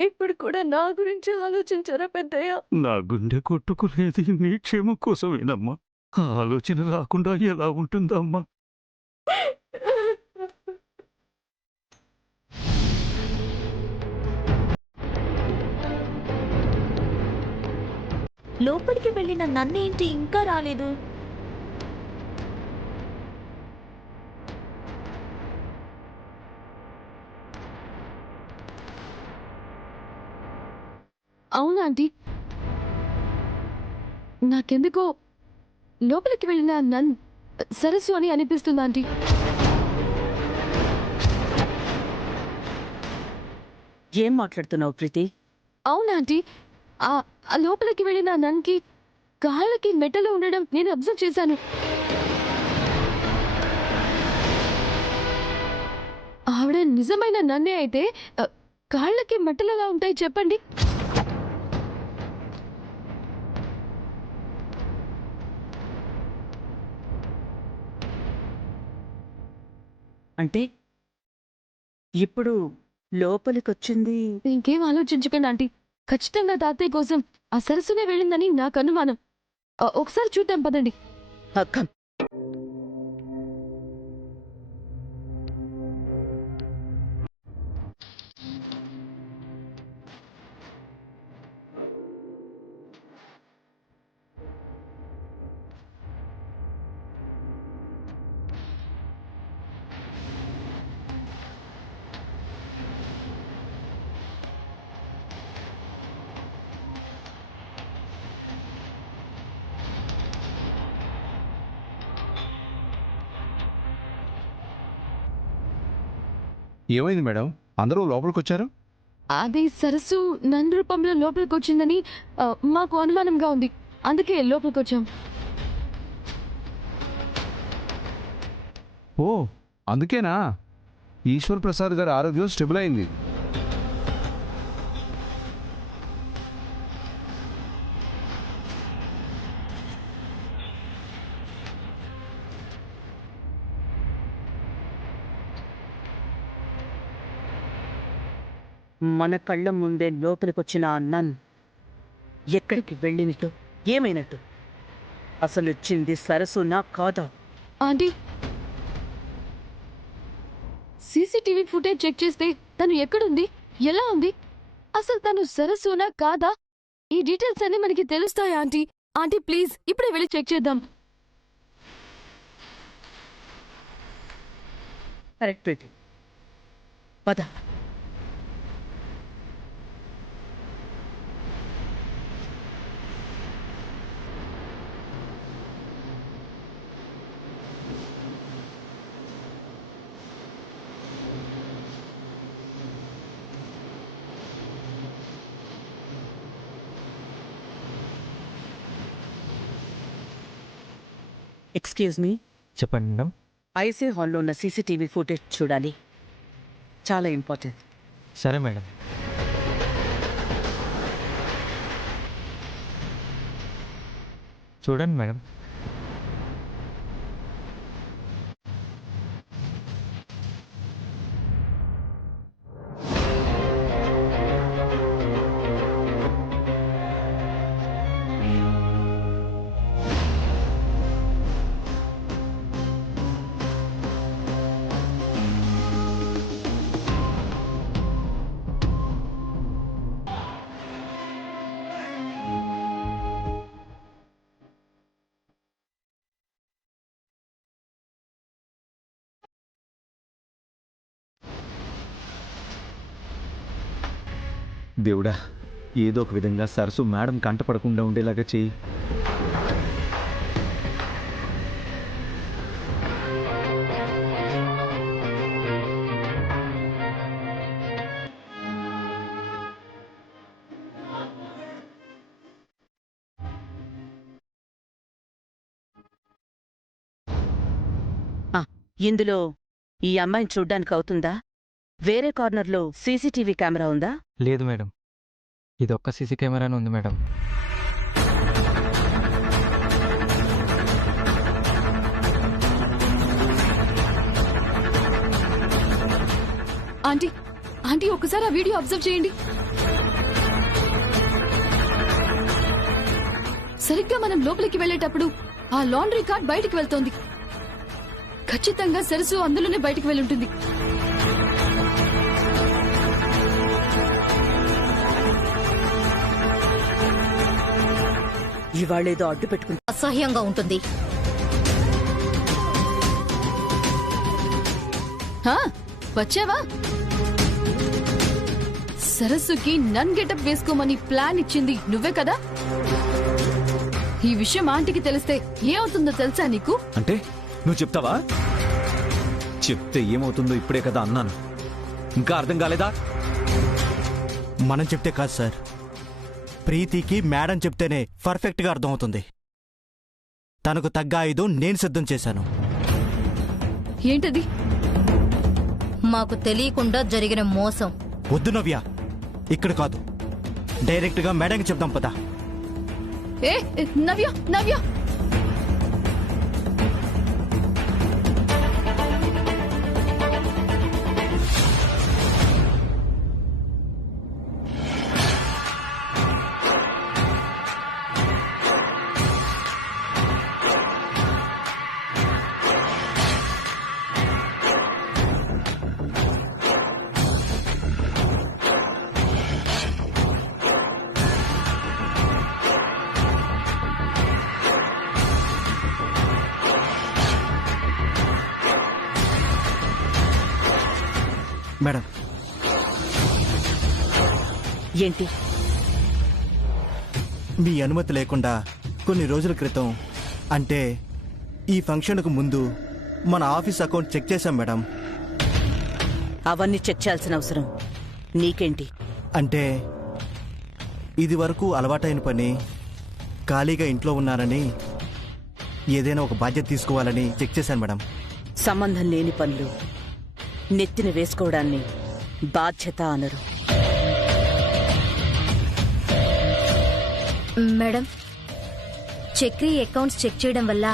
ఇప్పుడు కూడా నా గురించి ఆలోచించారా పెద్దయ్య? నా గుండె కొట్టుకునేది నీ క్షేమం కోసమేనమ్మా. ఆ ఆలోచన రాకుండా ఎలా ఉంటుందమ్మా? లోపలికి వెళ్ళిన నన్నేంటి ఇంకా రాలేదు? అవునా ఆంటీ? నాకెందుకో లోపలికి వెళ్ళిన సరస్సు అని అనిపిస్తుంది ఆంటీ. ఏం మాట్లాడుతున్నావు ప్రీతి? అవునా ఆంటీ? ఆ ఆ లోపలికి వెళ్ళిన నన్కి కాళ్ళకి మెట్టలు ఉండడం నేను అబ్జర్వ్ చేశాను. ఆవిడ నిజమైన నన్నే అయితే కాళ్ళకి మెట్టలు ఎలా ఉంటాయి చెప్పండి? అంటే ఇప్పుడు లోపలికొచ్చింది? ఇంకేం ఆలోచించకండి ఆంటీ. ఖచ్చితంగా తాతయ్య కోసం ఆ సరస్సునే వెళ్ళిందని నాకు అనుమానం. ఒకసారి చూద్దాం పదండి. అక్క, ఏమైంది మేడం? అందరూ లోపలికొచ్చారు. అది సరస్సు నన్ను రూపంలో లోపలికి వచ్చిందని మాకు అనుమానంగా ఉంది. అందుకే లోపలికి వచ్చాం. ఓ, అందుకేనా ఈశ్వర్ ప్రసాద్ గారి ఆరోగ్యం స్టెబుల్ అయింది. మన కళ్ళ ముందే లోపలికొచ్చిన ఆ నన్ ఎక్కడికి వెళ్ళినట్టు, ఏమైనట్టు? అసలు వచ్చింది సరస్సునా కాదా? ఆంటీ, సీసీటీవీ ఫుటేజ్ చెక్ చేస్తే తను ఎక్కడుంది, ఎలా ఉంది, అసలు తను సరస్సునా కాదా, ఈ డీటెయిల్స్ అన్ని మనకి తెలుస్తాయా ఆంటీ? ఆంటీ ప్లీజ్ ఇప్పుడే వెళ్ళి చెక్ చేద్దాం. కరెక్ట్ ప్రీతి, పద. ఎక్స్క్యూజ్ మీ, చెప్పండి మేడం. ఐసీ హాల్లో ఉన్న సీసీటీవీ ఫుటేజ్ చూడాలి, చాలా ఇంపార్టెంట్. సరే మేడం. చూడండి మేడం. దేవుడా, ఏదో ఒక విధంగా సరస్సు మేడం కంటపడకుండా ఉండేలాగా చెయ్యి. ఇందులో ఈ అమ్మాయిని చూడ్డానికి అవుతుందా? వేరే కార్నర్లో సీసీటీవీ కెమెరా ఉందా? లేదు మేడం, ఇది ఒక్క సీసీ కెమెరానే ఉంది మేడం. ఆంటీ, ఆంటీ ఒకసారి ఆ వీడియో అబ్జర్వ్ చేయండి. సరిగ్గా మనం లోపలికి వెళ్ళేటప్పుడు ఆ లాండ్రీ కార్డ్ బయటికి వెళ్తోంది. ఖచ్చితంగా సరస్సు అందులోనే బయటికి వెళ్ళుంటుంది. ఇవాళేదో అడ్డు పెట్టుకుని అసహ్యంగా ఉంటుంది. హా, వచ్చావా? సరస్సుకి నన్ గెటప్ వేసుకోమని ప్లాన్ ఇచ్చింది నువ్వే కదా? ఈ విషయం ఆంటీకి తెలిస్తే ఏమవుతుందో తెలుసా నీకు? అంటే నువ్వు చెప్తావా? చెప్తే ఏమవుతుందో ఇప్పుడే కదా అన్నాను. ఇంకా అర్థం కాలేదా? మనం చెప్తే కాదు సార్, ప్రీతికి మేడం చెప్తేనే పర్ఫెక్ట్గా అర్థమవుతుంది. తనకు తగ్గ ఆయుధం నేను సిద్ధం చేశాను. ఏంటది? మాకు తెలియకుండా జరిగిన మోసం. వద్దు నవ్య, ఇక్కడ కాదు, డైరెక్ట్గా మేడంకి చెప్దాం పదా. ఏ నవ్య, నవ్య, మేడం, ఏంటి? మీ అనుమతి లేకుండా కొన్ని రోజుల క్రితం, అంటే ఈ ఫంక్షన్కు ముందు మన ఆఫీస్ అకౌంట్ చెక్ చేశాం మేడం. అవన్నీ చెక్ చేయాల్సిన అవసరం నీకేంటి? అంటే ఇది వరకు అలవాటైన పని, ఖాళీగా ఇంట్లో ఉన్నానని ఏదైనా ఒక బాధ్యత తీసుకోవాలని చెక్ చేశాను మేడం. సంబంధం లేని పనులు నెత్తిన వేసుకోవడాన్ని బాధ్యత అనరు. మేడం, చక్రి అకౌంట్స్ చెక్ చేయడం వల్ల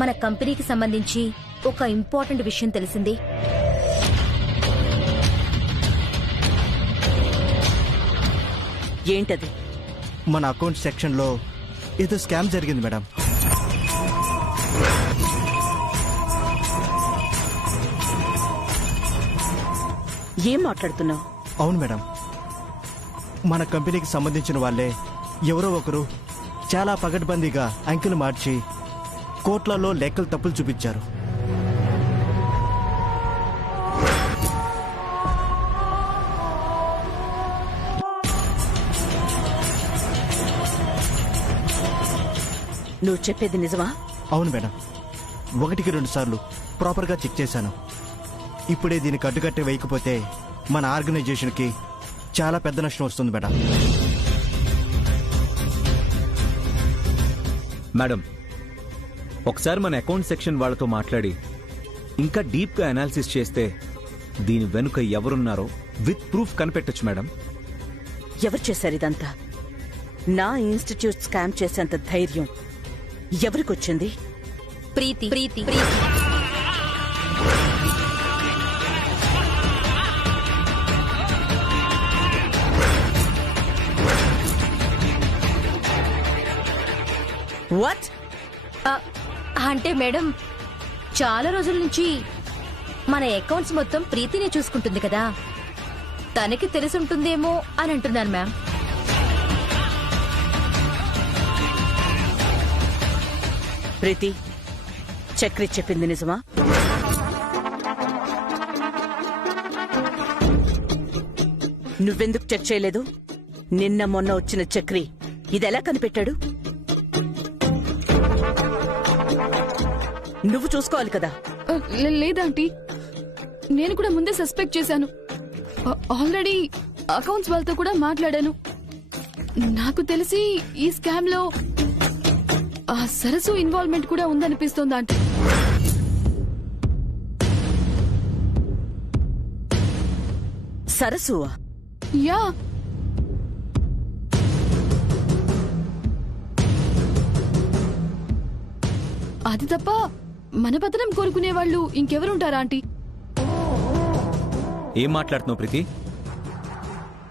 మన కంపెనీకి సంబంధించి ఒక ఇంపార్టెంట్ విషయం తెలిసింది. ఏంటది? మన అకౌంట్ సెక్షన్లో ఏదో స్కామ్ జరిగింది మేడం. ఏం మాట్లాడుతున్నావు? అవును మేడం, మన కంపెనీకి సంబంధించిన వాళ్ళే ఎవరో ఒకరు చాలా పగడ్బందీగా అంకెలు మార్చి కోట్లలో లెక్కలు తప్పులు చూపించారు. నువ్వు చెప్పేది నిజమా? అవును మేడం, 1-2 సార్లు ప్రాపర్గా చెక్ చేశాను. ఇప్పుడే దీనికి అడ్డుకట్టే వేయకపోతే మన ఆర్గనైజేషన్కి చాలా పెద్ద నష్టం వస్తుంది మేడం. మేడం, ఒకసారి మన అకౌంట్ సెక్షన్ వాళ్ళతో మాట్లాడి ఇంకా డీప్గా అనాలిసిస్ చేస్తే దీని వెనుక ఎవరున్నారో విత్ ప్రూఫ్ కనిపెట్టొచ్చు మేడం. ఎవరు చేశారు ఇదంతా? నా ఇన్స్టిట్యూట్ స్కామ్ చేసేంత ధైర్యం ఎవరికొచ్చింది? ప్రీతి ప్రీతి వాట్? అంటే మేడం, చాలా రోజుల నుంచి మన అకౌంట్స్ మొత్తం ప్రీతినే చూసుకుంటుంది కదా, తనకి తెలిసుంటుందేమో అని అంటున్నాను మ్యామ్. ప్రీతి, చక్రి చెప్పింది నిజమా? నువ్వెందుకు చెక్ చేయలేదు? నిన్న మొన్న వచ్చిన చక్రి ఇదెలా కనిపెట్టాడు? నువ్వు చూసుకోవాలి కదా. లేదాంటీ, నేను కూడా ముందే సస్పెక్ట్ చేశాను. ఆల్రెడీ అకౌంట్స్ వాళ్ళతో కూడా మాట్లాడాను. నాకు తెలిసి ఈ స్కామ్ లో ఆ సరస్సు ఇన్వాల్వ్మెంట్ కూడా ఉందనిపిస్తోంది ఆంటీ. సరస్సువా? యా, అది తప్ప మన పతనం కోరుకునే వాళ్ళు ఇంకెవరుంటారా ఆంటీ? ఏం మాట్లాడుతున్నావు ప్రీతి?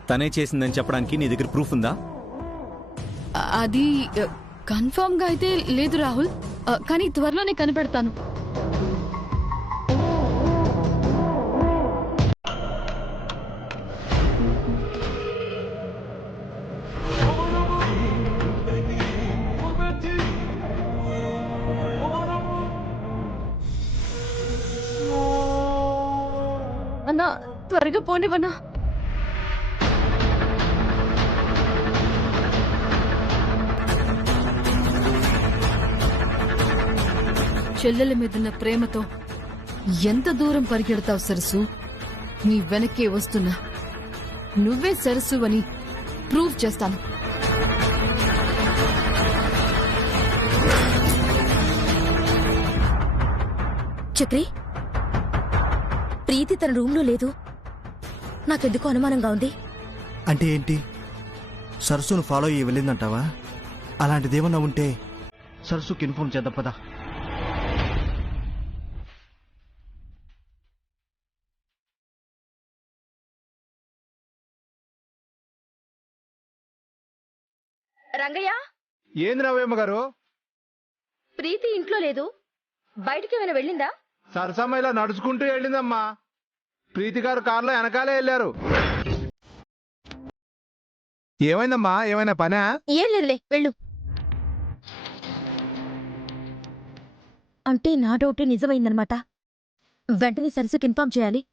తనే చేసిందని చెప్పడానికి నీ దగ్గర ప్రూఫ్ ఉందా? అది కన్ఫర్మ్ గా అయితే లేదు రాహుల్, కానీ త్వరలోనే కనిపెడతాను. అన్నా త్వరగా పోనివన్నా. చెల్లెల మీదున్న ప్రేమతో ఎంత దూరం పరిగెడతావు సరసు? నీ వెనక్కే వస్తున్నా. నువ్వే సరసు అని ప్రూవ్ చేస్తాను. చక్రి, ప్రీతి తన రూమ్ లో లేదు. నాకెందుకు అనుమానంగా ఉంది. అంటే ఏంటి? సరస్సును ఫాలో అయ్యి వెళ్ళిందంటావా? అలాంటిదేమన్నా ఉంటే సరస్సుకి ఇన్ఫార్మ్ చేద్దాం పదా. రంగయ్య, ఏంది నవ్వేమ్మ గారు? ప్రీతి ఇంట్లో లేదు. బయటికి ఏమైనా వెళ్ళిందా? సరసమ్మ ఇలా నడుచుకుంటూ వెళ్ళిందమ్మా. ప్రీతి గారు కారులో వెనకాలే వెళ్ళారు. ఏమైందమ్మా? ఏమైనా పనా? ఏం లేదులే, వెళ్ళు. అంటే నా డౌటే నిజమైందనమాట. వెంటనే సరస్సుకి ఇన్ఫార్మ్ చేయాలి.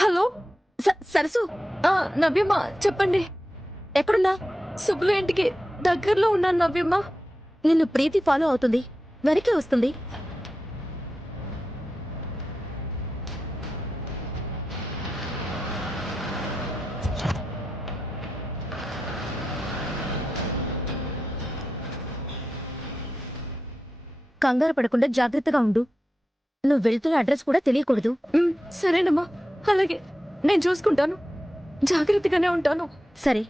హలో సరస్సు, నవ్యమ్మ, చెప్పండి. ఎక్కడున్నా? సుబ్బులు ఇంటికి దగ్గరలో ఉన్నాను నవ్యమ్మ. నిన్ను ప్రీతి ఫాలో అవుతుంది, వెనకే వస్తుంది. కంగారు పడకుండా జాగ్రత్తగా ఉండు. నువ్వు వెళ్తున్న అడ్రస్ కూడా తెలియకూడదు. సరేనమ్మా, అలాగే నేను చూసుకుంటాను. జాగ్రత్తగానే ఉంటాను. సరే.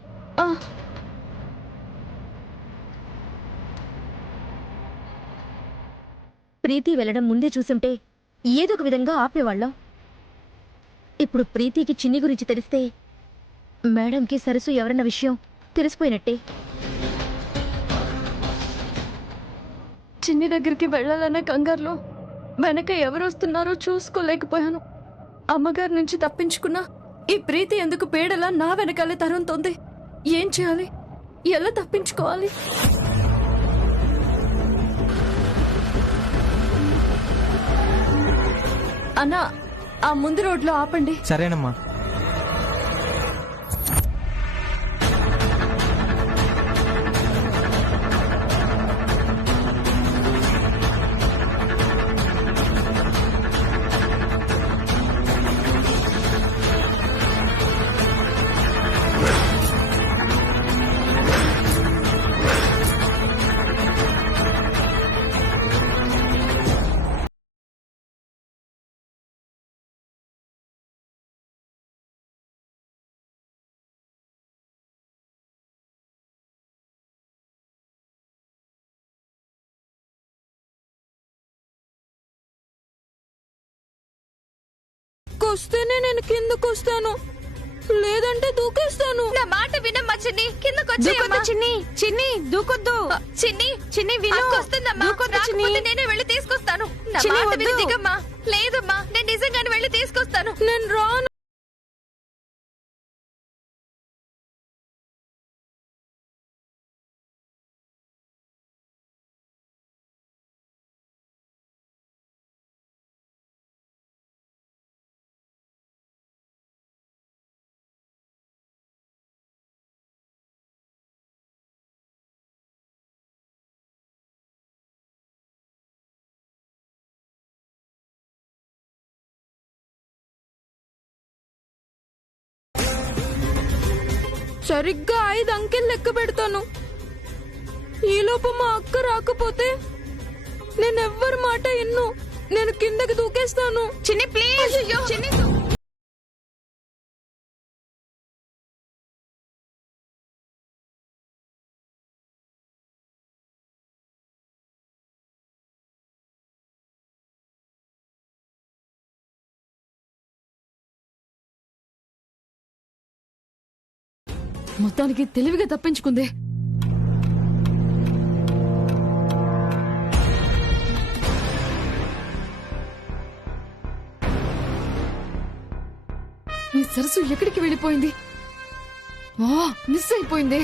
ప్రీతి వెళ్ళడం ముందే చూసుంటే ఏదో ఒక విధంగా ఆపేవాళ్ళం. ఇప్పుడు ప్రీతికి చిన్ని గురించి తెలిస్తే మేడంకి సరస్సు ఎవరన్న విషయం తెలిసిపోయినట్టే. చిన్ని దగ్గరికి వెళ్ళాలన్న కంగారులో వెనక ఎవరు వస్తున్నారో చూసుకోలేకపోయాను. అమ్మగారి నుంచి తప్పించుకున్నా ఈ ప్రీతి ఎందుకు పీడలా నా వెనకాలే తరుముతోంది. ఏం చేయాలి? ఎలా తప్పించుకోవాలి? అన్నా, ఆ ముందు రోడ్లో ఆపండి. సరేనమ్మా. వస్తేనే నేను కిందకు వస్తాను, లేదంటే దూకేస్తాను. నా మాట వినమ్మా చిన్ని, కిందకొచ్చి చిన్ని. చిన్ని దూకొద్దు. చిన్ని, చిన్ని విను. రాకపోతే నేనే వెళ్ళి తీసుకొస్తాను. నా మాట విని దిగమ్మా. లేదమ్మా, నేను నిజంగానే వెళ్ళి తీసుకొస్తాను. నేను రాను. సరిగ్గా 5 అంకెలు లెక్క పెడతాను. ఈలోపు మా అక్క రాకపోతే నేనెవ్వరి మాట విన్ను. నేను కిందకి దూకేస్తాను. చిన్ని ప్లీజ్. చిన్ని మొత్తానికి తెలివిగా తప్పించుకుందే. ఈ సరస్సు ఎక్కడికి వెళ్ళిపోయింది? మిస్ అయిపోయింది.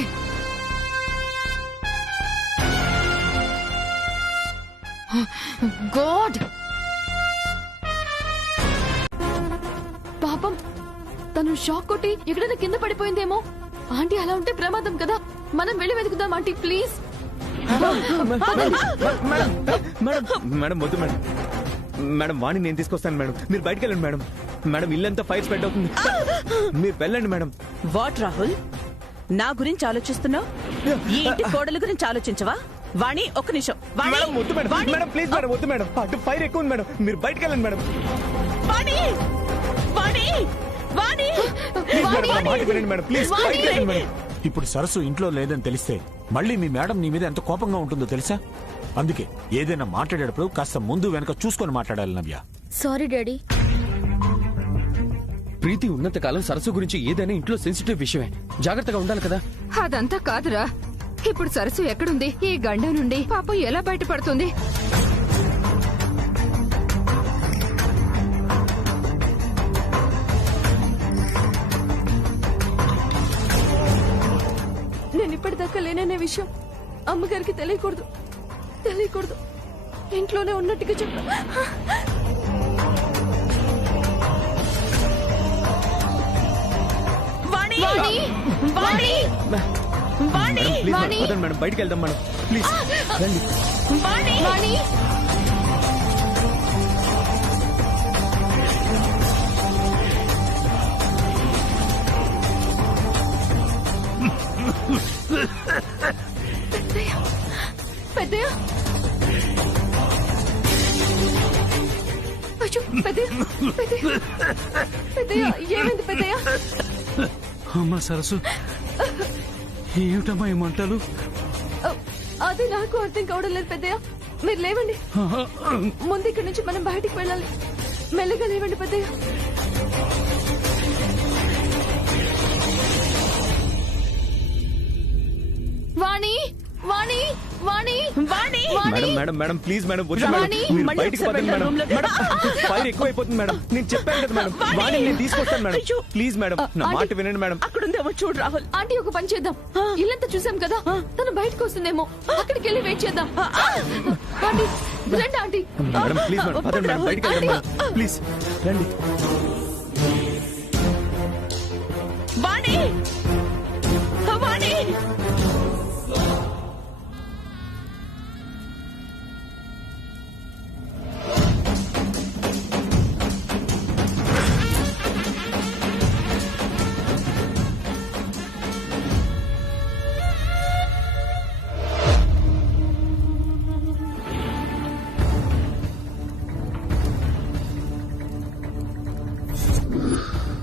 గాడ్, పాపం తను షాక్ కొట్టి ఎక్కడైనా కింద పడిపోయిందేమో. ఆంటీ అలా ఉంటే ప్రమాదం కదా. మనం వెళ్ళి వెతుకుదాం ఆంటీ, ప్లీజ్. మేడం వద్దు మేడం. మేడం వాణి నేను తీసుకొస్తాను మేడం. మీరు బయటకు వెళ్ళండి మేడం. మేడం ఇల్లంతా ఫైర్ స్ప్రెడ్ అవుతుంది. మీరు వెళ్ళండి మేడం. వాట్ రాహుల్, నా గురించి ఆలోచిస్తున్నావు? ఈ ఇంటి కోడల గురించి ఆలోచించవా? వాణి, ఒక్క నిమిషం. మేడం వద్దు మేడం. మేడం ప్లీజ్ మేడం వద్దు మేడం. అటు ఫైర్ ఎక్కువ ఉంది మేడం. మీరు బయటకు వెళ్ళండి madam. Vani, Vani, Vani, please madam, నా మాట వినండి మేడం. ప్లీజ్ బయటకు వెళ్ళండి మేడం. ఇప్పుడు సరస్సు ఇంట్లో లేదని తెలిస్తే మళ్ళీ మీ మేడం నీ మీద ఎంత కోపంగా ఉంటుందో తెలుసా? అందుకే ఏదైనా మాట్లాడేటప్పుడు కాస్త ముందు వెనక చూసుకొని మాట్లాడాలి నవ్య. Sorry daddy. ప్రీతి ఉన్నంత కాలం సరస్సు గురించి ఏదైనా ఇంట్లో సెన్సిటివ్ విషయమే, జాగ్రత్తగా ఉండాలి కదా. అదంతా కాదురా, ఇప్పుడు సరస్సు ఎక్కడుంది? ఈ గండం నుండి పాపం ఎలా బయటపడుతుంది? నేను ఇప్పటిదాకా లేననే విషయం అమ్మగారికి తెలియకూడదు. ఇంట్లోనే ఉన్నట్టుగా చెప్పు. వాణి, వాణి, వాణి, వాణి, ప్లీజ్ మేడం, వదండి మేడం. బయటకు వెళ్దాం మేడం. ప్లీజ్ రండి. వాణి, వాణి. పెద్దయ్య, అయ్యో పెద్దయ్య, ఏమైంది పెద్దయ్య? అమ్మా సరస్సు, ఏమిటమ్మా ఈ మంటలు? అది నాకు అర్థం కావడం లేదు పెద్దయ్య. మీరు లేవండి. ముందు ఇక్కడి నుంచి మనం బయటికి వెళ్ళాలి. మెల్లగా లేవండి పెద్దయ్య. Vani, Vani, Vani, Vani, madam madam madam please madam వద్దు మేడం. వాణి, మీరు మళ్ళీ బయటికి ఒకసారి పదండి మేడం. వెళ్ళండి మేడం ఫైర్ ఎక్కువైపోతుంది మేడం. నేను చెప్పాను కదా మేడం. వాణి నేను తీసుకొస్తాను మేడం. అయ్యో. ప్లీజ్ మేడం, నా ఆంటీ. మాట వినండి మేడం. అక్కడుందేమో చూడు రాహుల్. ఆంటీ ఒక పని చేద్దాం. ఇల్లంతా చూసాం కదా, తను బయటకు వస్తుందేమో. అక్కడికి వెళ్ళి వెయిట్ చేద్దాం. ఆంటీ రండి ఆంటీ. మేడం ప్లీజ్ మేడం, పదండి మేడం. బయటికి వెళ్దాం మేడం. ప్లీజ్ రండి. వాణి, వాణి.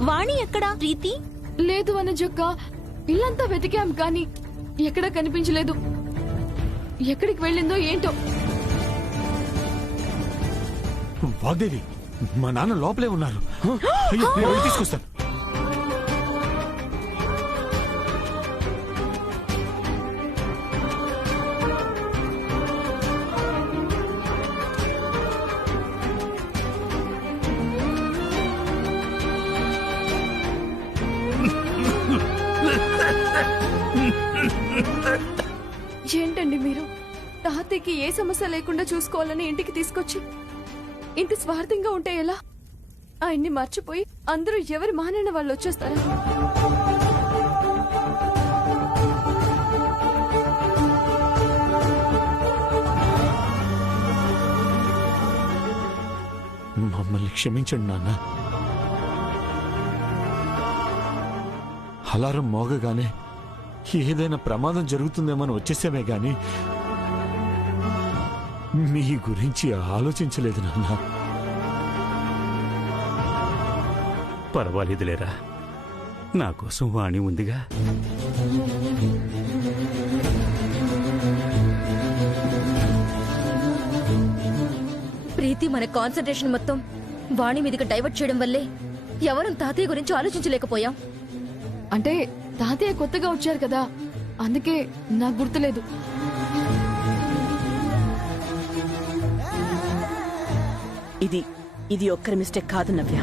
వాణి ఎక్కడా? ప్రీతి లేదు అనజక్క, ఇల్లంతా వెతికాం కానీ ఎక్కడా కనిపించలేదు. ఎక్కడికి వెళ్ళిందో ఏంటో. వాగ్దేవి, మా నాన్న లోపలే ఉన్నారు. అయ్యో, నేను వెళ్ళి తీసుకొస్తాను. ఏంటండి మీరు? తాతయ్యకి ఏ సమస్య లేకుండా చూసుకోవాలని ఇంటికి తీసుకొచ్చి ఇంటి స్వార్థంగా ఉంటే ఎలా? ఆయన్ని మర్చిపోయి అందరూ ఎవరి మానైన వాళ్ళు వచ్చేస్తారా? మమ్మల్ని క్షమించండి నాన్న. అలారం మోగగానే ఏదైనా ప్రమాదం జరుగుతుందేమని వచ్చేసామే గాని మీ గురించి ఆలోచించలేదు నాన్న. పర్వాలేదులేరా, నా కోసం వాణి ఉందిగా. ప్రీతి మన కాన్సన్ట్రేషన్ మొత్తం వాణి మీదకి డైవర్ట్ చేయడం వల్లే ఎవరం తాతయ్య గురించి ఆలోచించలేకపోయాం. అంటే తాతయ్య కొత్తగా వచ్చారు కదా, అందుకే నాకు గుర్తులేదు. ఇది ఒక్కరి మిస్టేక్ కాదు నవ్య,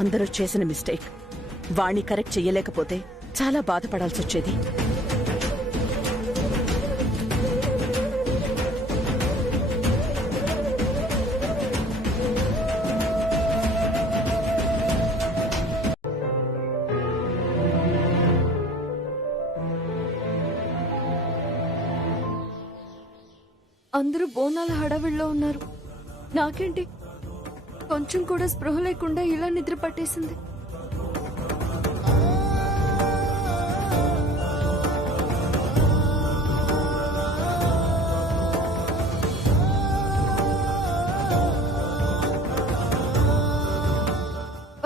అందరూ చేసిన మిస్టేక్. వాణ్ణి కరెక్ట్ చెయ్యలేకపోతే చాలా బాధపడాల్సి వచ్చేది. అందరూ బోనాల హడావిడిలో ఉన్నారు. నాకేంటి కొంచెం కూడా స్పృహ లేకుండా ఇలా నిద్ర పట్టేసింది.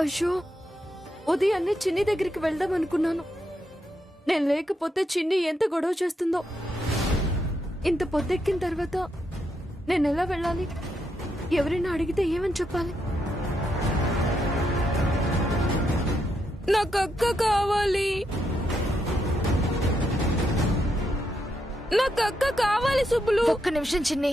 అయ్యో, ఉదయాన్నే చిన్ని దగ్గరికి వెళ్దాం అనుకున్నాను. నేను లేకపోతే చిన్ని ఎంత గొడవ చేస్తుందో. ఇంత పొద్దెక్కిన తర్వాత నేను ఎలా వెళ్ళాలి? ఎవరైనా అడిగితే ఏమని చెప్పాలి? నాకు అక్క కావాలి, నాకు అక్క కావాలి సుబ్బులు. ఒక్క నిమిషం చిన్ని.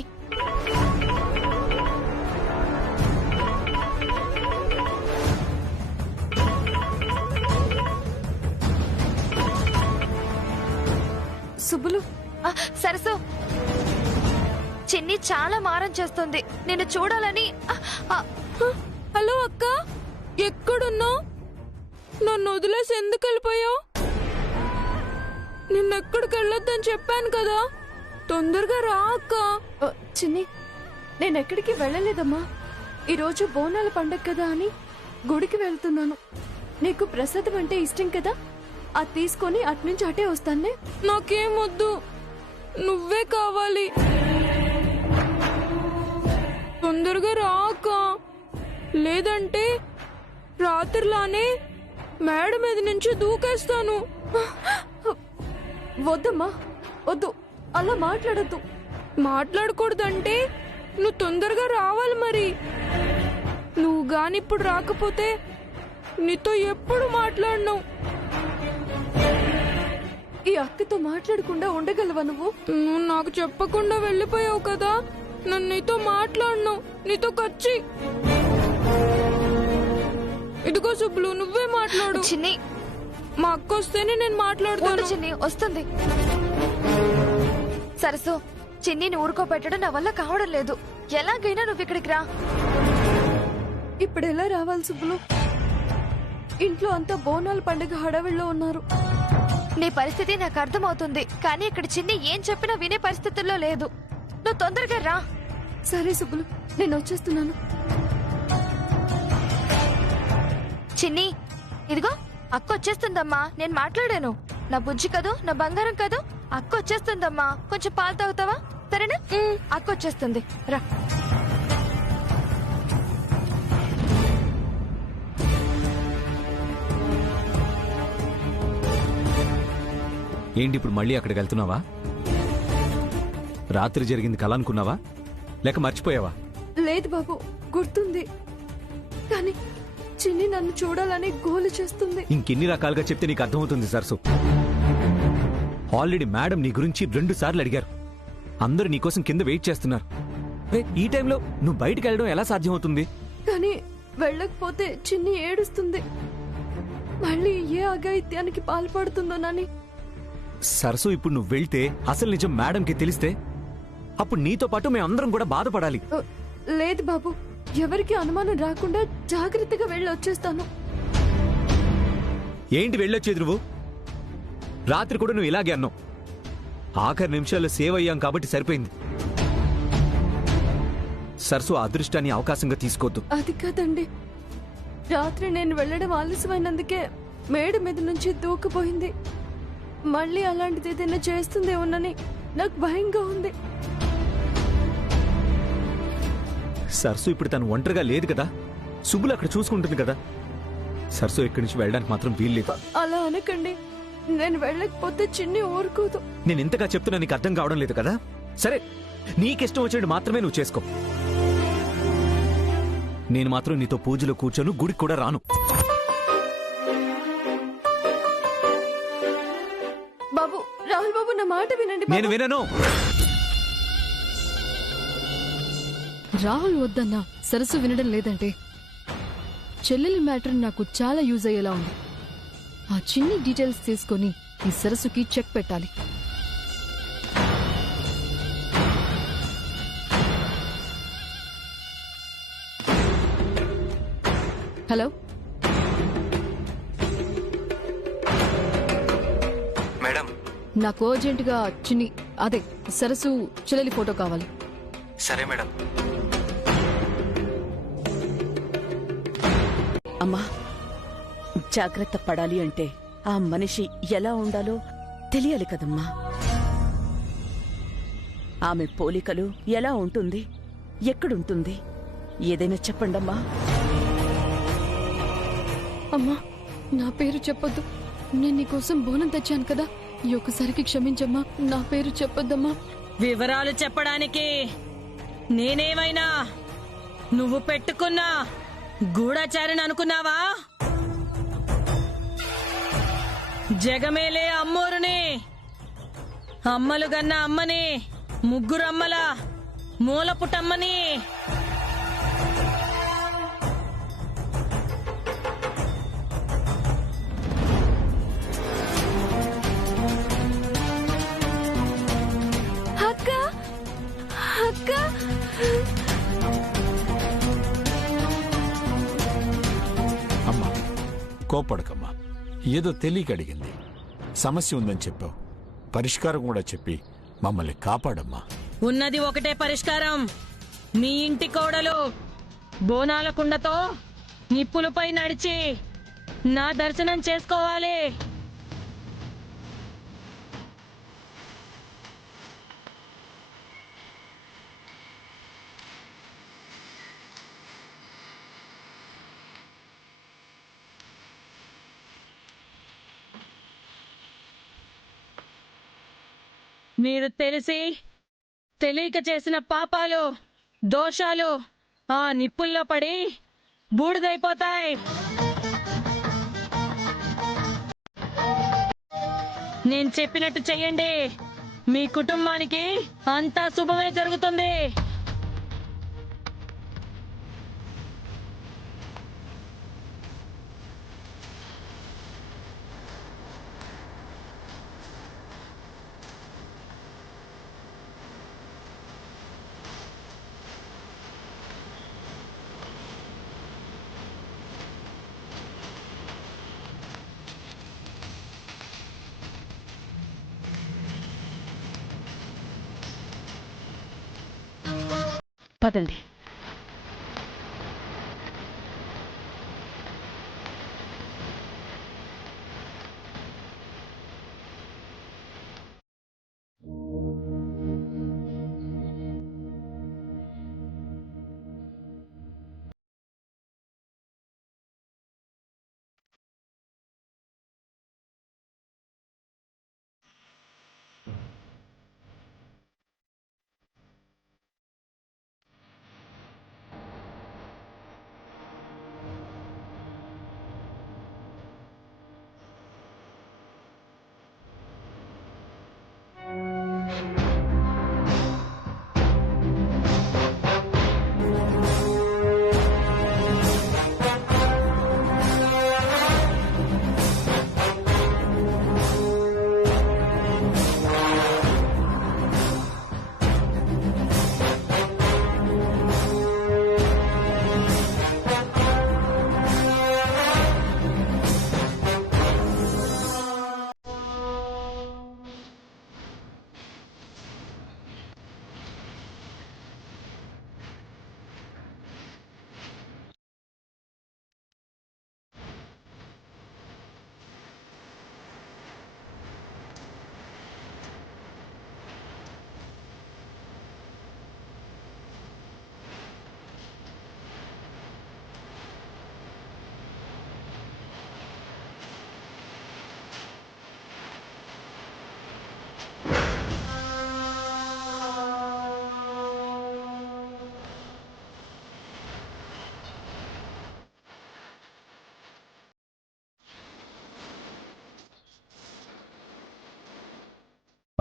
సుబ్బులు, సరసు, చిన్ని చాలా మారం చేస్తుంది. నిన్ను చూడాలని. హలో అక్క, ఎక్కడున్నావు? నన్ను వదిలేసి ఎందుకు వెళ్ళిపోయావు? నిన్నెక్కడికి వెళ్ళొద్దని చెప్పాను కదా, తొందరగా రా అక్క. చిన్ని, నేనెక్కడికి వెళ్ళలేదమ్మా. ఈరోజు బోనాల పండగ కదా అని గుడికి వెళ్తున్నాను. నీకు ప్రసాదం అంటే ఇష్టం కదా, అది తీసుకొని అట్నుంచి అటే వస్తానే. నాకేం వద్దు, నువ్వే కావాలి. తొందరగా రా అక్క, లేదంటే రాత్రిలానే మేడ మీద నుంచి దూకేస్తాను. వద్దమ్మా, వద్దు, అలా మాట్లాడద్దు. మాట్లాడకూడదంటే నువ్వు తొందరగా రావాలి. మరి నువ్వు గాని ఇప్పుడు రాకపోతే నీతో ఎప్పుడు మాట్లాడను. ఈ అక్కతో మాట్లాడకుండా ఉండగలవా నువ్వు? నువ్వు నాకు చెప్పకుండా వెళ్ళిపోయావు కదా, నన్ను నీతో మాట్లాడను. నీతో కచ్చి. ఇదిగో సుబ్బులు, నువ్వే మాట్లాడు. చిన్ని, మా అక్క వస్తేనే నేను మాట్లాడుతాను. చిన్ని వస్తుంది. సరసు, చిన్నిని ఊరుకోబెట్టడం నా వల్ల కావడం లేదు. ఎలాగైనా నువ్వు ఇక్కడికి రా. ఇప్పుడు ఎలా రావాలి సుబ్బులు? ఇంట్లో అంతా బోనాల పండుగ హడావిడిలో ఉన్నారు. నీ పరిస్థితి నాకు అర్థమవుతుంది, కానీ ఇక్కడ చిన్ని ఏం చెప్పినా వినే పరిస్థితుల్లో లేదు. నువ్వు తొందరగా రా. సరే సుబ్బులు, నేను వచ్చేస్తున్నాను. చిన్ని, ఇదిగో అక్క వచ్చేస్తుందమ్మా. నేను మాట్లాడాను. నా బుజ్జి కదూ, నా బంగారం కదూ. అక్క వచ్చేస్తుందమ్మా, కొంచెం పాలు తాగుతావా? సరేనా? అక్క వచ్చేస్తుంది, రా. ఏంటి ఇప్పుడు మళ్ళీ అక్కడికి వెళ్తున్నావా? రాత్రి జరిగింది కల అనుకున్నావా, లేక మర్చిపోయావా? లేదు బాబు, గుర్తుంది. కానీ చిన్ని నన్ను చూడాలని గోలు చేస్తుంది. ఇంకెన్ని రకాలుగా చెప్తే నీకు అర్థమవుతుంది సరసు. ఆల్రెడీ మేడం నీ గురించి 2 సార్లు అడిగారు. అందరూ నీకోసం కింద వెయిట్ చేస్తున్నారు. ఈ టైంలో నువ్వు బయటికి వెళ్ళడం ఎలా సాధ్యమవుతుంది? కానీ వెళ్ళకపోతే చిన్ని ఏడుస్తుంది. మళ్ళీ ఏ అఘాయిత్యానికి పాల్పడుతుందోనని. సరసు, ఇప్పుడు నువ్వు వెళ్తే అసలు నిజం మేడంకి తెలిస్తే అప్పుడు నీతో పాటు మేమందరం కూడా బాధపడాలి. లేదు బాబు, ఎవరికి అనుమానం రాకుండా జాగ్రత్తగా వెళ్ళి వచ్చేస్తాను. ఏంటి వెళ్ళొచ్చేది నువ్వు? రాత్రి కూడా నువ్వు ఇలాగే అన్నావు. ఆఖరి నిమిషాల్లో సేవ్ అయ్యాం కాబట్టి సరిపోయింది. సరసు, అదృష్టాన్ని అవకాశంగా తీసుకోవద్దు. అది కాదండి, రాత్రి నేను వెళ్ళడం ఆలస్యమైనందుకే మేడ మీద నుంచి దూకపోయింది. మళ్ళీ అలాంటిది ఏదైనా చేస్తుందేమోనని నాకు భయంగా ఉంది. సరసు, ఇప్పుడు తను ఒంటరిగా లేదు కదా, సుబ్బులు అక్కడ చూసుకుంటుంది కదా. సరసు ఇక్కడి నుంచి వెళ్ళడానికి మాత్రం వీల్లేదు. అలా అనకండి, నేను వెళ్ళకపోతే చిన్ని ఊరుకోదు. నేను ఇంతగా చెప్తున్నా నీకు అర్థం కావడం లేదు కదా. సరే, నీకిష్టం వచ్చినట్టు మాత్రమే నువ్వు చేసుకో. నేను మాత్రం నీతో పూజలో కూర్చొని గుడికి కూడా రాను. నేను వినను. రాహుల్ వద్దన్నా సరస్సు వినడం లేదంటే చెల్లెలి మ్యాటర్ నాకు చాలా యూజ్ అయ్యేలా ఉంది. ఆ చిన్ని డీటెయిల్స్ తీసుకొని ఈ సరస్సుకి చెక్ పెట్టాలి. హలో మేడం, నాకు అర్జెంటుగా చిన్ని అదే సరస్సు చెల్లెలి ఫోటో కావాలి. సరే మేడం. అమ్మా, జాగ్రత్త పడాలి అంటే ఆ మనిషి ఎలా ఉండాలో తెలియాలి కదమ్మా. ఆమె పోలికలు ఎలా ఉంటుంది, ఎక్కడుంటుంది, ఏదైనా చెప్పండమ్మా. అమ్మా, నా పేరు చెప్పొద్దు. నేను నీకోసం బోనం తెచ్చాను కదా, ఈ ఒక్కసారికి క్షమించమ్మా. నా పేరు చెప్పొద్దమ్మా. వివరాలు చెప్పడానికి నేనేమైనా నువ్వు పెట్టుకున్నా గూఢచారిని అనుకున్నావా? జగమేలే అమ్మోరుని, అమ్మలు గన్న అమ్మని, ముగ్గురమ్మల మూలపుటమ్మని. అక్క అక్క అమ్మా, కోపడకమ్మా. ఏదో తెలియక అడిగింది. సమస్య ఉందని చెప్పావు, పరిష్కారం కూడా చెప్పి మమ్మల్ని కాపాడమ్మా. ఉన్నది ఒకటే పరిష్కారం. మీ ఇంటి కోడలు బోనాల కుండతో నిప్పులపై నడిచి నా దర్శనం చేసుకోవాలి. మీరు తెలిసి తెలియక చేసిన పాపాలు, దోషాలు ఆ నిప్పుల్లో పడి బూడిదైపోతాయి. నేను చెప్పినట్టు చెయ్యండి, మీ కుటుంబానికి అంతా శుభమే జరుగుతుంది. పదండి.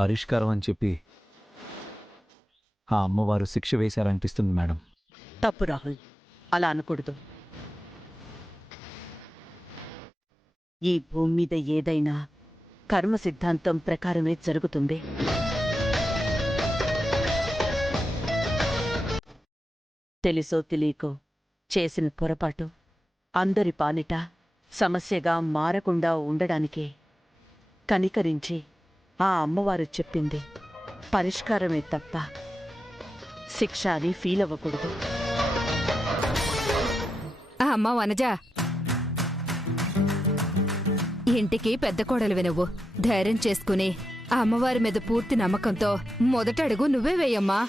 పరిష్కారం అని చెప్పి ఆ అమ్మవారు శిక్ష వేశారనిపిస్తుంది మేడం. తప్పు రాహుల్, అలా అనకూడదు. ఈ భూమి మీద ఏదైనా కర్మ సిద్ధాంతం ప్రకారమే జరుగుతుంది. తెలుసో తెలియకో చేసిన పొరపాటు అందరి పాలిట సమస్యగా మారకుండా ఉండడానికే కనికరించి ఆ అమ్మవారు చెప్పింది పరిష్కారమే తప్ప శిక్ష అని ఫీల్ అవ్వకూడదు. అమ్మ వనజ, ఇంటికి పెద్ద కోడలివి నువ్వు. ధైర్యం చేసుకుని ఆ అమ్మవారి మీద పూర్తి నమ్మకంతో మొదట అడుగు నువ్వే వేయమ్మా.